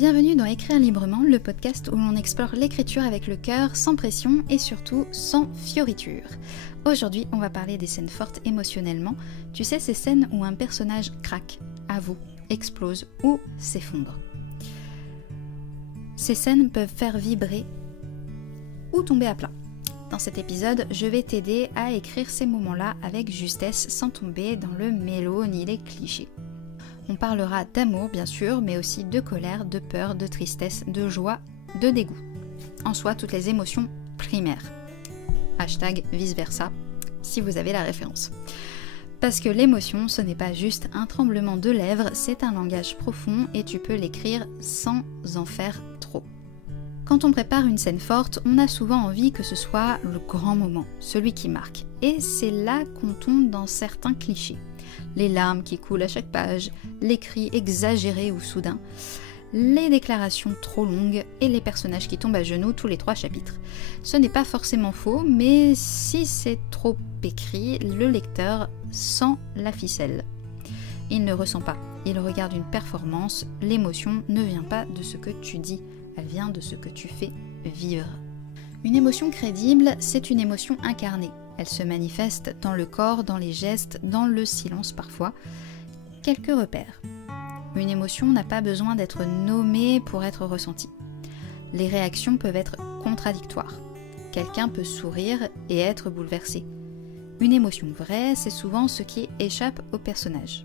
Bienvenue dans Écrire librement, le podcast où l'on explore l'écriture avec le cœur, sans pression et surtout sans fioritures. Aujourd'hui, on va parler des scènes fortes émotionnellement. Tu sais, ces scènes où un personnage craque, avoue, explose ou s'effondre. Ces scènes peuvent faire vibrer ou tomber à plat. Dans cet épisode, je vais t'aider à écrire ces moments-là avec justesse sans tomber dans le mélo ni les clichés. On parlera d'amour bien sûr, mais aussi de colère, de peur, de tristesse, de joie, de dégoût. En soi, toutes les émotions primaires. Hashtag vice versa, si vous avez la référence. Parce que l'émotion, ce n'est pas juste un tremblement de lèvres, c'est un langage profond et tu peux l'écrire sans en faire trop. Quand on prépare une scène forte, on a souvent envie que ce soit le grand moment, celui qui marque. Et c'est là qu'on tombe dans certains clichés. Les larmes qui coulent à chaque page, les cris exagérés ou soudains, les déclarations trop longues et les personnages qui tombent à genoux tous les 3 chapitres. Ce n'est pas forcément faux, mais si c'est trop écrit, le lecteur sent la ficelle. Il ne ressent pas, il regarde une performance, l'émotion ne vient pas de ce que tu dis, elle vient de ce que tu fais vivre. Une émotion crédible, c'est une émotion incarnée. Elle se manifeste dans le corps, dans les gestes, dans le silence parfois. Quelques repères. Une émotion n'a pas besoin d'être nommée pour être ressentie. Les réactions peuvent être contradictoires. Quelqu'un peut sourire et être bouleversé. Une émotion vraie, c'est souvent ce qui échappe au personnage.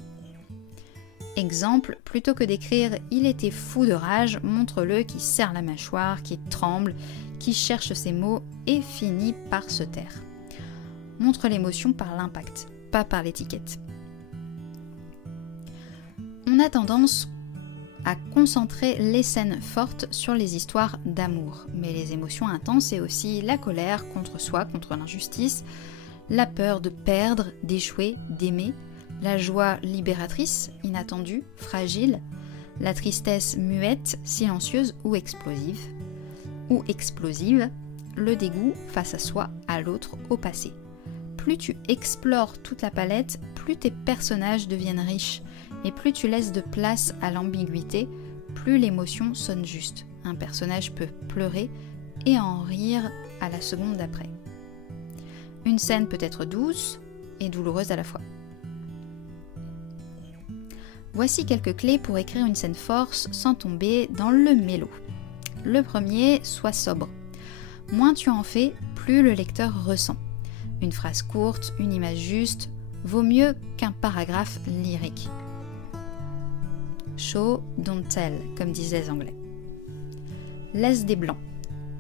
Exemple, plutôt que d'écrire « il était fou de rage », montre-le qui serre la mâchoire, qui tremble, qui cherche ses mots et finit par se taire. Montre l'émotion par l'impact, pas par l'étiquette. On a tendance à concentrer les scènes fortes sur les histoires d'amour, mais les émotions intenses, c'est aussi la colère contre soi, contre l'injustice, la peur de perdre, d'échouer, d'aimer, la joie libératrice, inattendue, fragile, la tristesse muette, silencieuse ou explosive, le dégoût face à soi, à l'autre, au passé. Plus tu explores toute la palette, plus tes personnages deviennent riches. Et plus tu laisses de place à l'ambiguïté, plus l'émotion sonne juste. Un personnage peut pleurer et en rire à la seconde d'après. Une scène peut être douce et douloureuse à la fois. Voici quelques clés pour écrire une scène forte sans tomber dans le mélo. Le premier, sois sobre. Moins tu en fais, plus le lecteur ressent. Une phrase courte, une image juste, vaut mieux qu'un paragraphe lyrique. Show, don't tell, comme disaient les Anglais. Laisse des blancs.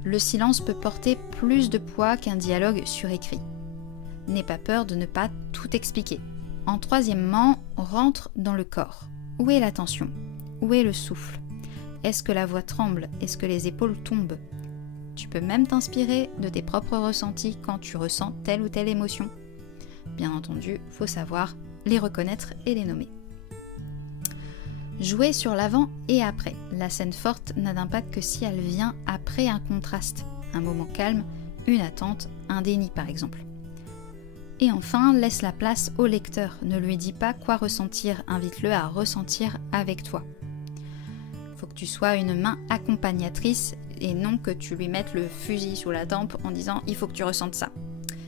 Le silence peut porter plus de poids qu'un dialogue surécrit. N'aie pas peur de ne pas tout expliquer. En troisièmement, rentre dans le corps. Où est la tension ? Où est le souffle ? Est-ce que la voix tremble ? Est-ce que les épaules tombent ? Tu peux même t'inspirer de tes propres ressentis quand tu ressens telle ou telle émotion. Bien entendu, faut savoir les reconnaître et les nommer. Jouer sur l'avant et après. La scène forte n'a d'impact que si elle vient après un contraste, un moment calme, une attente, un déni par exemple. Et enfin, laisse la place au lecteur. Ne lui dis pas quoi ressentir, invite-le à ressentir avec toi. Faut que tu sois une main accompagnatrice et non que tu lui mettes le fusil sous la tempe en disant « il faut que tu ressentes ça ».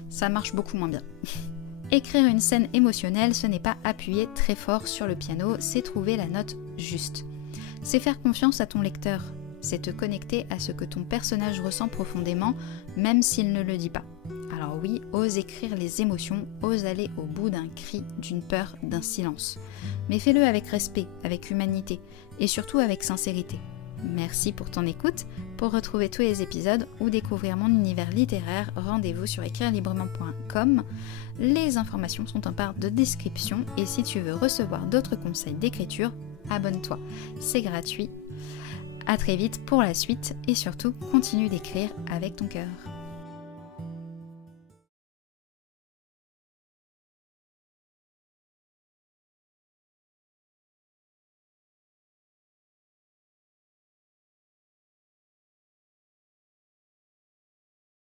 Ça marche beaucoup moins bien. Écrire une scène émotionnelle, ce n'est pas appuyer très fort sur le piano, c'est trouver la note juste. C'est faire confiance à ton lecteur, c'est te connecter à ce que ton personnage ressent profondément, même s'il ne le dit pas. Alors oui, ose écrire les émotions, ose aller au bout d'un cri, d'une peur, d'un silence. Mais fais-le avec respect, avec humanité et surtout avec sincérité. Merci pour ton écoute. Pour retrouver tous les épisodes ou découvrir mon univers littéraire, rendez-vous sur écrirelibrement.com. Les informations sont en barre de description et si tu veux recevoir d'autres conseils d'écriture, abonne-toi. C'est gratuit. À très vite pour la suite et surtout, continue d'écrire avec ton cœur.